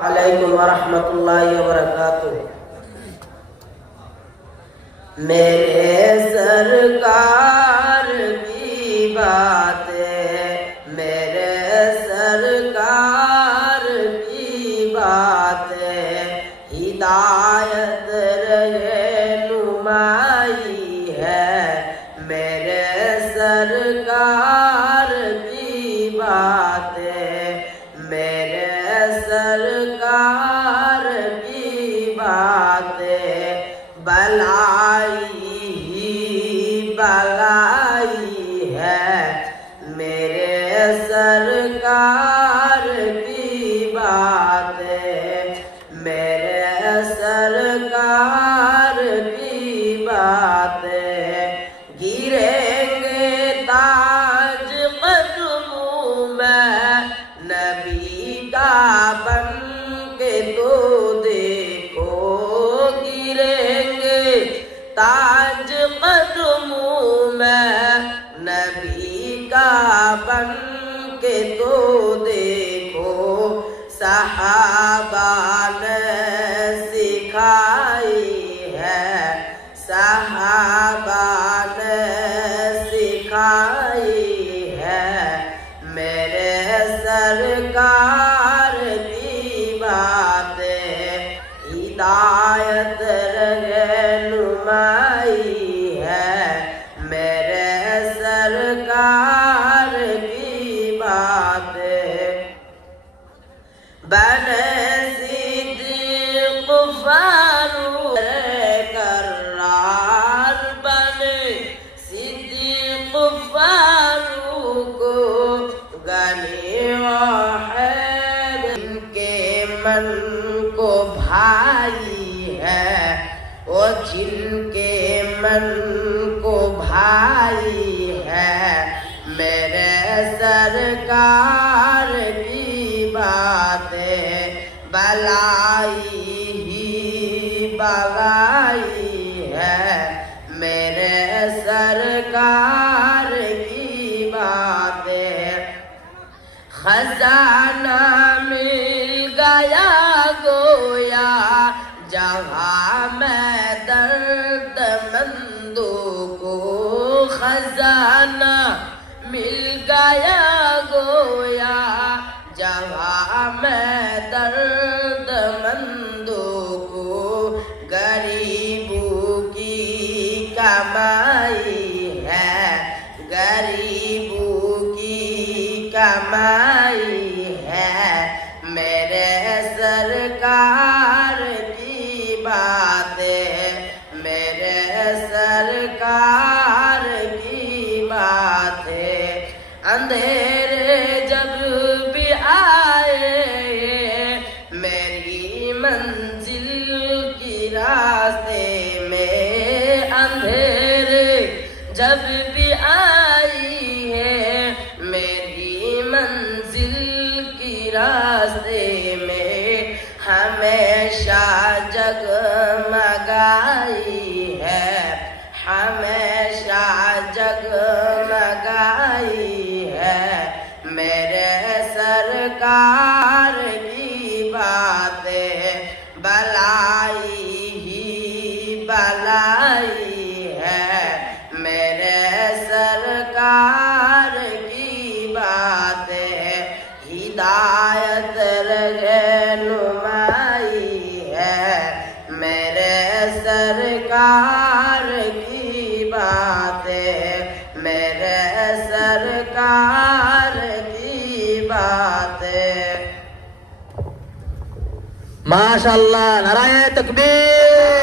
अलैकुम वरहमतुल्लाहि वबरकातुह। मेरे सरकार की बातें, मेरे सरकार की बातें हिदायत रहनुमाई है। मेरे सरकार की बातें, मेरे सरकार की बातें भलाई ही भलाई है। मेरे सरकार की बातें, मेरे सरकार की बातें गिरेंगे ताज कदमों में नबी का बन के तो देखो। गिरेंगे ताज कदमों में नबी का बन के तो देखो। सहाबा ने सिखाई है, सहाबा ने सिखाई है। मेरे सरकार की बातें हिदायत रहनुमाई है। मेरे सरकार की बातें बने सिद्दीक़ फारूक़ करार, बने सिद्दीक़ फारूक़ गनी वाहिद इनके मन को भाई है। वो जिनके मन को भाई है। मेरे सरकार की बातें भलाई ही भलाई है। मेरे सरकार की बातें खजाना मिल गया गोया जहाँ में दर्दमंदों को। खजाना मिल गया गोया जहाँ में दर्दमंदों को। गरीबों की कमाई है, गरीबों की कमाई है। मेरे सरकार की बातें, मेरे सरकार की बातें अंधेरे जब भी आए मेरी मंजिल की रास्ते में। अंधेरे जब भी आई है मेरी मंजिल की रास्ते में। हमेशा जगमगाई है, हमेशा जगमगाई है। मेरे सरकार की बातें भलाई ही भलाई है। मेरे सरकार की बातें हिदायत रहनुमाई है। मेरे सरकार की बातें, मेरे सरकार की बातें। माशाअल्लाह, नाराए तकबीर।